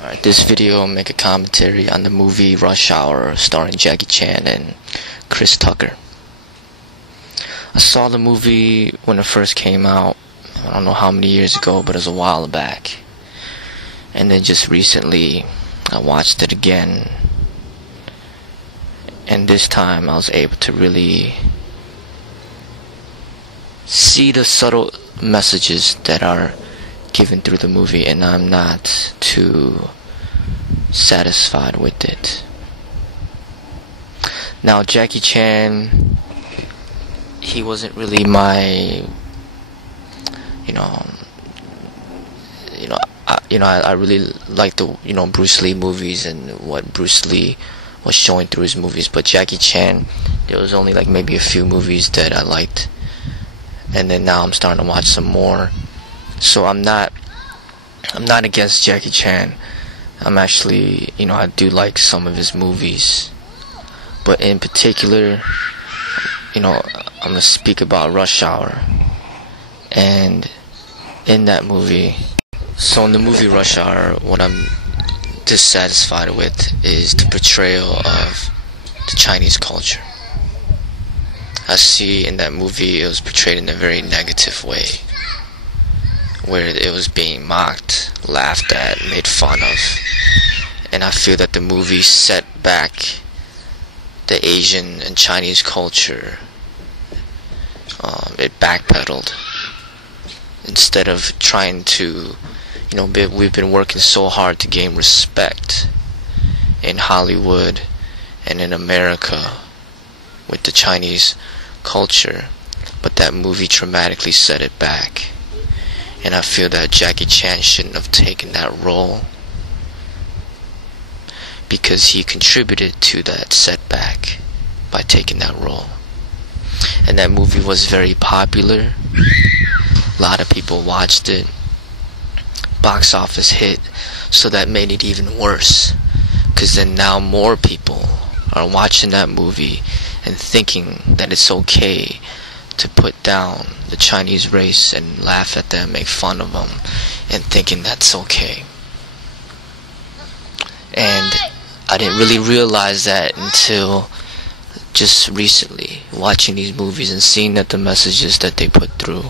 Alright, this video will make a commentary on the movie Rush Hour starring Jackie Chan and Chris Tucker. I saw the movie when it first came out. I don't know how many years ago, but it was a while back. And then just recently I watched it again. And this time I was able to really see the subtle messages that are given through the movie, and I'm not too satisfied with it. Now, Jackie Chan, he wasn't really my, I really like the, Bruce Lee movies and what Bruce Lee was showing through his movies. But Jackie Chan, there was only like maybe a few movies that I liked, and then now I'm starting to watch some more. So I'm not against Jackie Chan. I'm actually, I do like some of his movies. But in particular, I'm going to speak about Rush Hour. And in that movie, so in the movie Rush Hour, what I'm dissatisfied with is the portrayal of the Chinese culture. I see in that movie it was portrayed in a very negative way, where it was being mocked, laughed at, made fun of. And I feel that the movie set back the Asian and Chinese culture. It backpedaled. Instead of trying to, we've been working so hard to gain respect in Hollywood and in America with the Chinese culture, but that movie dramatically set it back. And I feel that Jackie Chan shouldn't have taken that role, because he contributed to that setback by taking that role. And that movie was very popular. A lot of people watched it. Box office hit, so that made it even worse, because then now more people are watching that movie and thinking that it's okay to put down the Chinese race and laugh at them, make fun of them, and thinking that's okay. And I didn't really realize that until just recently, watching these movies and seeing that the messages that they put through.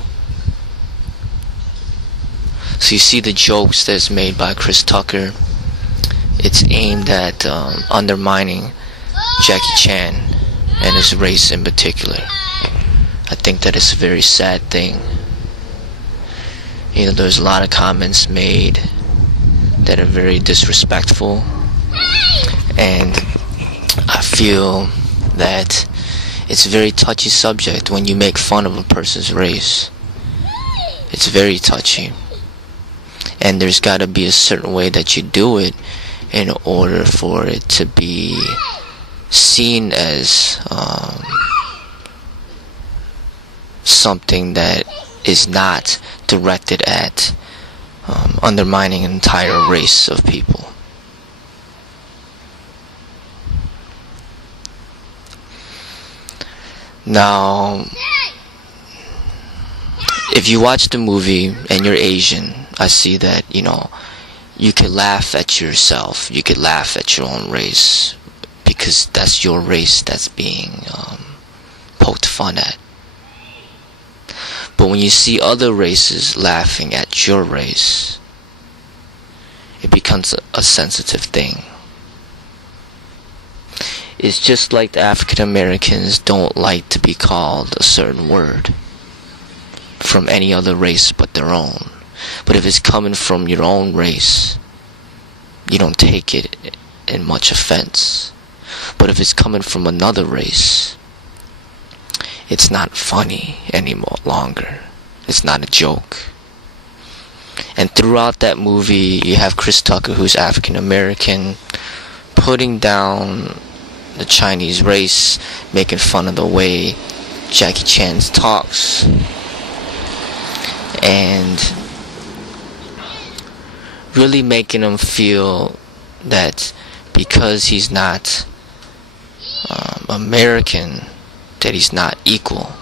So you see the jokes that's made by Chris Tucker, it's aimed at undermining Jackie Chan and his race in particular. I think that it's a very sad thing. There's a lot of comments made that are very disrespectful, and I feel that it's a very touchy subject when you make fun of a person's race. It's very touchy, and there's got to be a certain way that you do it in order for it to be seen as something that is not directed at undermining an entire race of people. Now, if you watch the movie and you're Asian, I see that, you could laugh at yourself, you could laugh at your own race, because that's your race that's being poked fun at. But when you see other races laughing at your race, it becomes a sensitive thing. It's just like the African Americans don't like to be called a certain word from any other race but their own. But if it's coming from your own race, you don't take it in much offense. But if it's coming from another race, it's not funny any longer. It's not a joke. And throughout that movie, you have Chris Tucker, who's African American, putting down the Chinese race, making fun of the way Jackie Chan talks, and really making him feel that because he's not American, that he's not equal.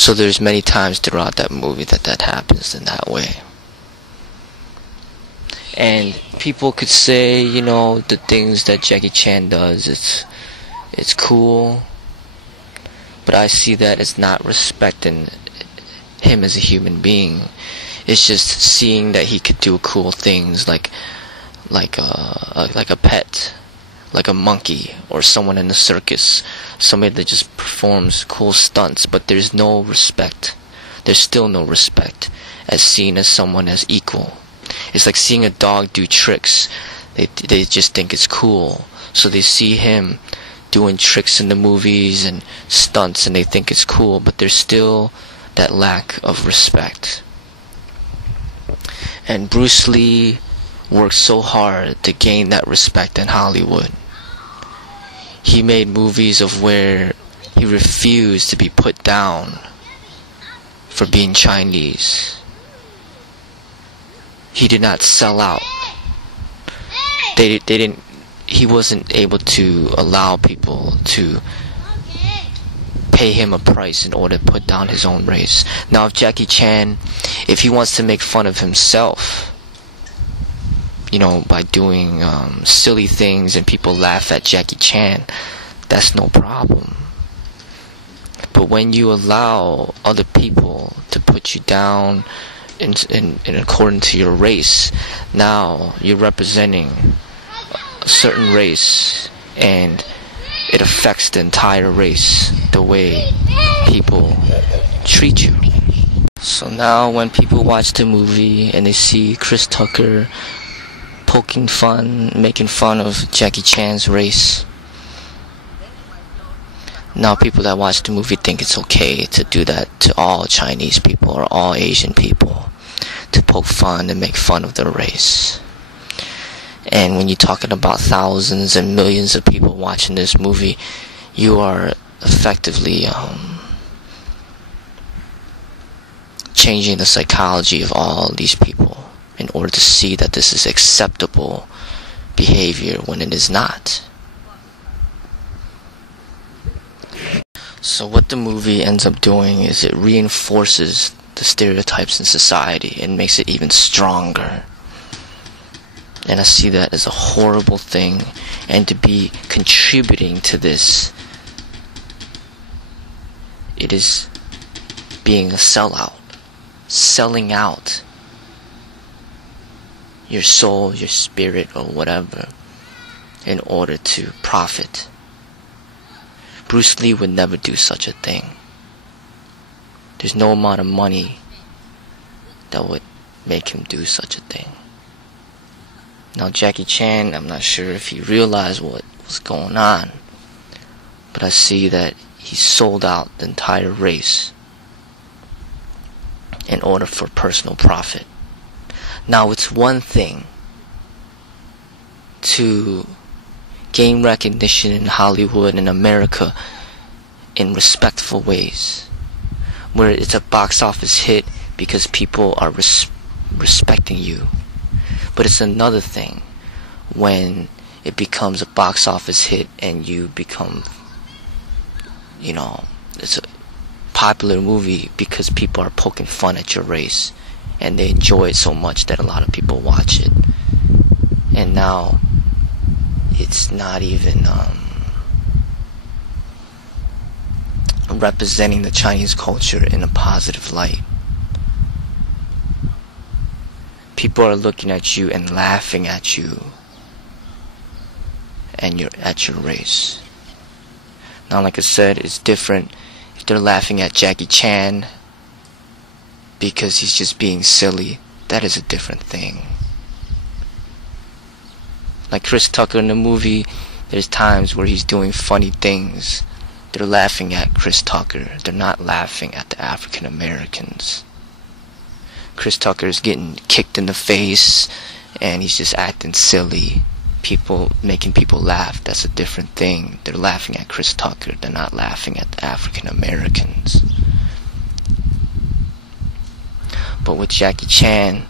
So there's many times throughout that movie that happens in that way. And people could say, you know, the things that Jackie Chan does, it's cool, but I see that it's not respecting him as a human being. It's just seeing that he could do cool things like a pet, like a monkey or someone in the circus, somebody that just performs cool stunts, but there's no respect. There's still no respect as seen as someone as equal. It's like seeing a dog do tricks. They just think it's cool, so they see him doing tricks in the movies and stunts and they think it's cool, but there's still that lack of respect. And Bruce Lee worked so hard to gain that respect in Hollywood. He made movies of where he refused to be put down for being Chinese. He did not sell out. He wasn't able to allow people to pay him a price in order to put down his own race. Now if Jackie Chan, if he wants to make fun of himself, you know, by doing silly things and people laugh at Jackie Chan, that's no problem. But when you allow other people to put you down in according to your race, now you're representing a certain race and it affects the entire race, the way people treat you. So now when people watch the movie and they see Chris Tucker poking fun, making fun of Jackie Chan's race, now people that watch the movie think it's okay to do that to all Chinese people or all Asian people, to poke fun and make fun of their race. And when you're talking about thousands and millions of people watching this movie, you are effectively changing the psychology of all these people in order to see that this is acceptable behavior when it is not. So what the movie ends up doing is it reinforces the stereotypes in society and makes it even stronger. And I see that as a horrible thing, and to be contributing to this, it is being a sellout, selling out your soul, your spirit, or whatever in order to profit. Bruce Lee would never do such a thing. There's no amount of money that would make him do such a thing. Now Jackie Chan, I'm not sure if he realized what was going on, but I see that he sold out the entire race in order for personal profit. Now it's one thing to gain recognition in Hollywood and America in respectful ways, where it's a box office hit because people are respecting you. But it's another thing when it becomes a box office hit and you become, you know, it's a popular movie because people are poking fun at your race and they enjoy it so much that a lot of people watch it. And now it's not even representing the Chinese culture in a positive light. People are looking at you and laughing at you and at your race. Now, like I said, it's different if they're laughing at Jackie Chan because he's just being silly. That is a different thing. Like Chris Tucker in the movie, there's times where he's doing funny things. They're laughing at Chris Tucker. They're not laughing at the African Americans. Chris Tucker is getting kicked in the face and he's just acting silly. People making people laugh, that's a different thing. They're laughing at Chris Tucker. They're not laughing at the African Americans. But with Jackie Chan,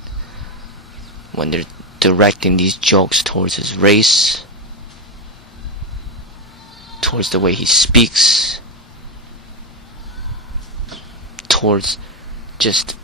when they're directing these jokes towards his race, towards the way he speaks, towards just